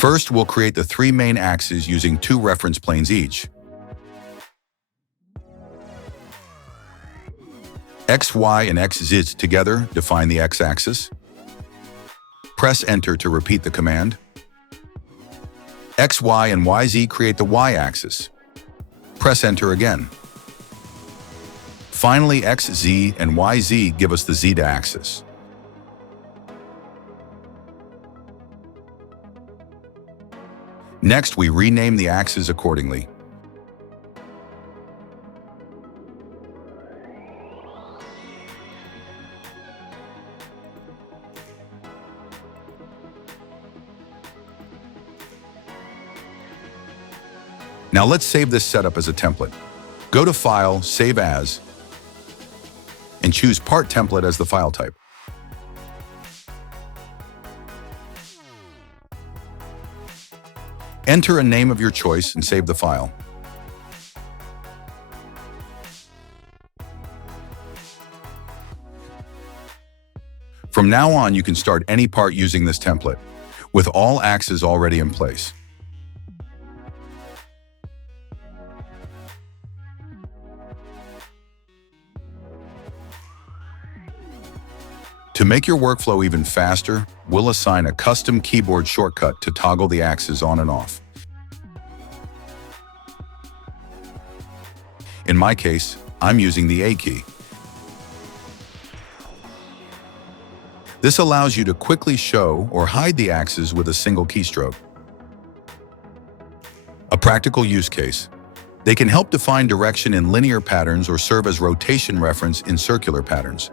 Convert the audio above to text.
First, we'll create the three main axes using two reference planes each. X, Y, and X, Z together define the X-axis. Press Enter to repeat the command. X, Y, and Y, Z create the Y-axis. Press Enter again. Finally, X, Z, and Y, Z give us the Z-axis. Next, we rename the axes accordingly. Now let's save this setup as a template. Go to File, Save As, and choose Part Template as the file type. Enter a name of your choice and save the file. From now on, you can start any part using this template, with all axes already in place. To make your workflow even faster, we'll assign a custom keyboard shortcut to toggle the axes on and off. In my case, I'm using the A key. This allows you to quickly show or hide the axes with a single keystroke. A practical use case. They can help define direction in linear patterns or serve as rotation reference in circular patterns.